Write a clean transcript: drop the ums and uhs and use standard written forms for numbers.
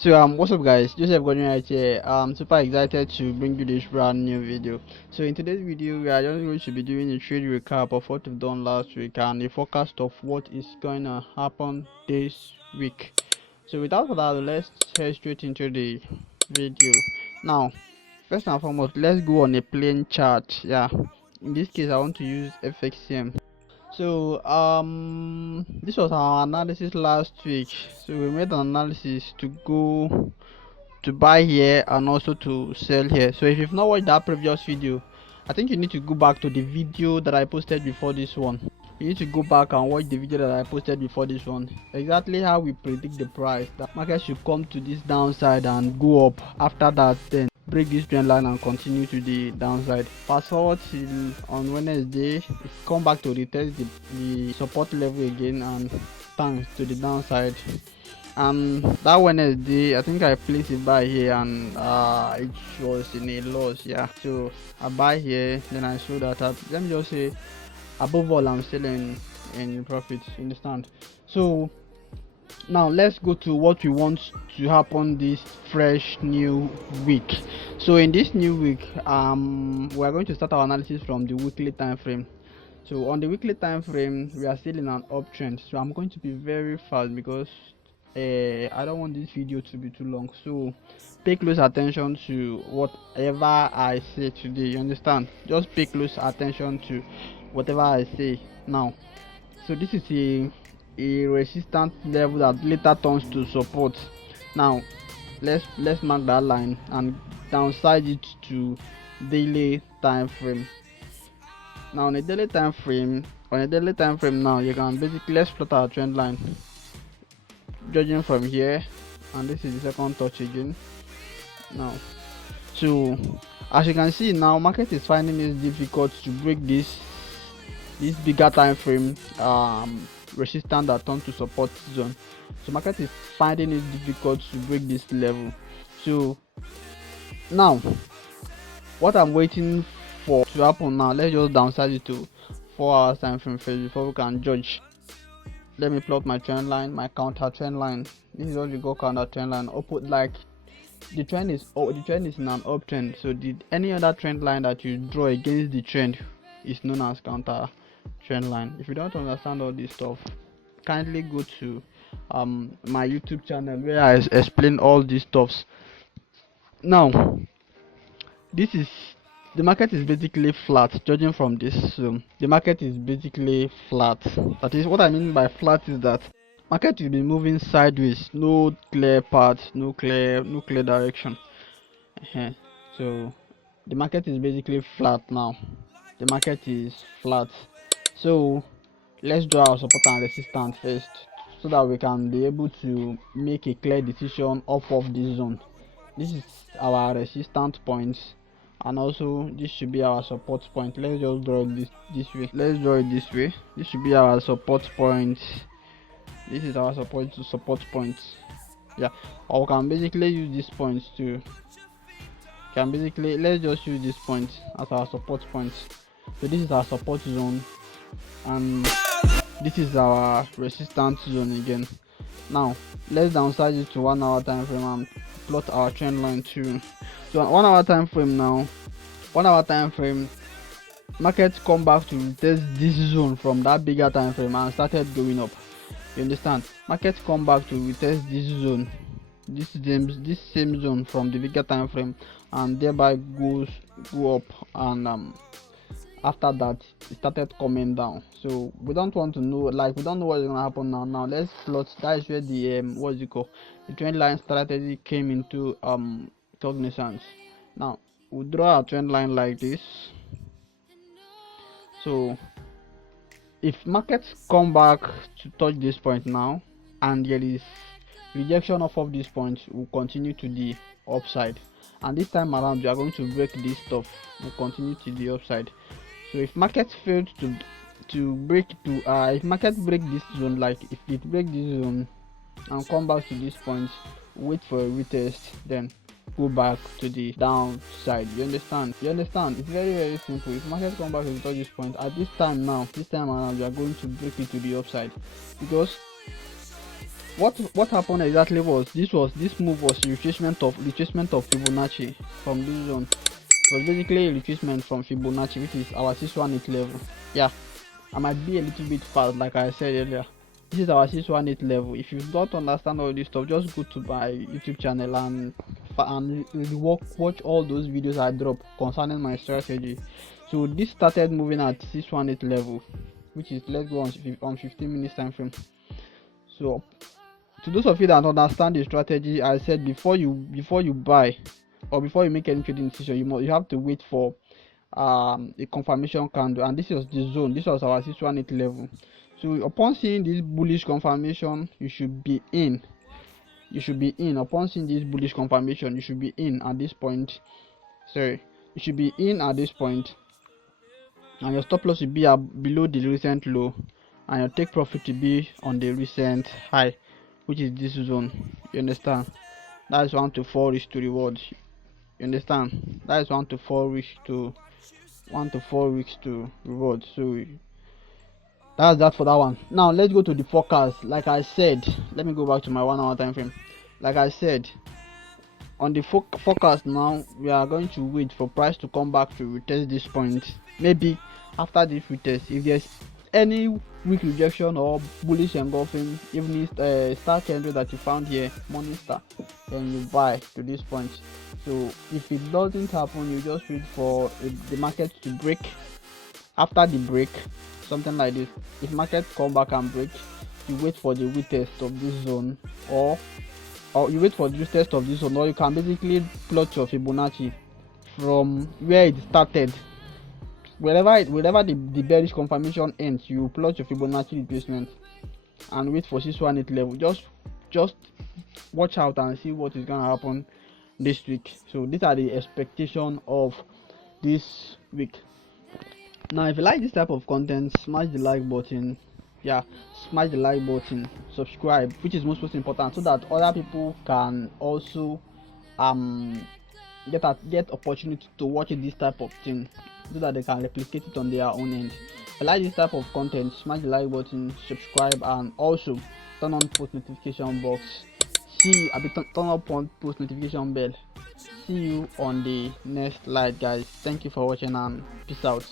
So what's up guys, Joseph Gordon right here. I'm super excited to bring you this brand new video. So in today's video we are just going to be doing a trade recap of what we've done last week and a forecast of what is going to happen this week. So without further ado, let's head straight into the video. Now first and foremost, let's go on a plain chart. Yeah, in this case I want to use FXCM. So this was our analysis last week. So we made an analysis to go to buy here and also to sell here. So if you've not watched that previous video, I think you need to go back to the video that I posted before this one. You need to go back and watch the video that I posted before this one. Exactly how we predict the price. The market should come to this downside and go up. After that, then break this trend line and continue to the downside. Fast forward till on Wednesday, it come back to retest the support level again and thanks to the downside. And that Wednesday I think I placed a buy here and it was in a loss. Yeah, so I buy here, then I sold that up. Let me just say, above all I'm selling in profit, understand? So now let's go to what we want to happen this fresh new week. So in this new week we are going to start our analysis from the weekly time frame. So on the weekly time frame we are still in an uptrend, so I'm going to be very fast because I don't want this video to be too long, so pay close attention to whatever I say today, you understand? Just pay close attention to whatever I say now. So this is a resistance level that later turns to support. Now let's mark that line and downside it to daily time frame. Now on a daily time frame now you can basically, let's plot our trend line judging from here, and this is the second touch again. Now so as you can see now, market is finding it difficult to break this bigger time frame resistance that turns to support zone. So market is finding it difficult to break this level. So now what I'm waiting for to happen now, let's just downside it to 4 hours time frame first before we can judge. Let me plot my trend line, my counter trend line. This is what we call counter trend line. Upward, like the trend is in an uptrend, so any other trend line that you draw against the trend is known as counter trend line. If you don't understand all this stuff, kindly go to my YouTube channel where I explain all these stuffs. Now this is, the market is basically flat. Judging from this, the market is basically flat. That is what I mean by flat, is that market will be moving sideways, no clear path, no clear direction. So the market is basically flat now. The market is flat. So let's draw our support and resistance first, so that we can be able to make a clear decision off of this zone. This is our resistance point, and also this should be our support point. Let's just draw it this way. Let's draw it this way. This should be our support point. This is our support point. Yeah, or we can basically use this point to let's just use this point as our support point. So this is our support zone and this is our resistance zone again. Now let's downsize it to 1 hour time frame and plot our trend line too. So on 1 hour time frame now, 1 hour time frame, market come back to test this zone from that bigger time frame and started going up. You understand? Market come back to retest this zone, this same zone from the bigger time frame, and thereby go up, and after that it started coming down. So we don't want to know, like we don't know what is gonna happen now. Now let's plot. That is where the what is it called, the trend line strategy came into cognizance. Now we draw a trend line like this. So if markets come back to touch this point now and there is rejection off of this point, will continue to the upside, and this time around we are going to break this stuff, will continue to the upside. So if market failed to break to if market break this zone, like if it break this zone and come back to this point, wait for a retest, then go back to the downside. You understand? It's very simple. If market come back to this point at this time around, we are going to break it to the upside, because what happened exactly was this move was retracement of Fibonacci from this zone. It was basically a retracement from Fibonacci, which is our 618 level. Yeah, I might be a little bit fast, like I said earlier. This is our 618 level. If you don't understand all this stuff, just go to my YouTube channel and watch all those videos I drop concerning my strategy. So this started moving at 618 level, which is, let's go on 15 minutes time frame. So to those of you that understand the strategy, I said before you buy or before you make any trading decision, you have to wait for a confirmation candle, and this was the zone. This was our 618 level. So upon seeing this bullish confirmation, you should be in. Upon seeing this bullish confirmation, you should be in at this point. Sorry, you should be in at this point, and your stop loss will be below the recent low, and your take profit will be on the recent high, which is this zone. You understand? That is 1 to 4 risk to reward. You understand? That is 1 to 4 risk to 1 to 4 weeks to reward. So that's that for that one. Now let's go to the forecast. Like I said, let me go back to my 1 hour time frame. Like I said, on the forecast now, we are going to wait for price to come back to retest this point. Maybe after this retest, if there's any weak rejection or bullish engulfing, even star candle that you found here, morning star, then you buy to this point. So if it doesn't happen, you just wait for the market to break. After the break, something like this, if market come back and break, you wait for the retest of this zone, or you wait for the retest of this zone, or you can basically plot your Fibonacci from where it started. Wherever the bearish confirmation ends, you plot your Fibonacci retracement and wait for 618 level. Just watch out and see what is gonna happen this week. So these are the expectation of this week. Now if you like this type of content, smash the like button. Yeah, smash the like button, subscribe, which is most important, so that other people can also get opportunity to watch this type of thing, so that they can replicate it on their own end. If you like this type of content, smash the like button, subscribe, and also turn on post notification box. Turn on post notification bell. See you on the next slide, guys. Thank you for watching and peace out.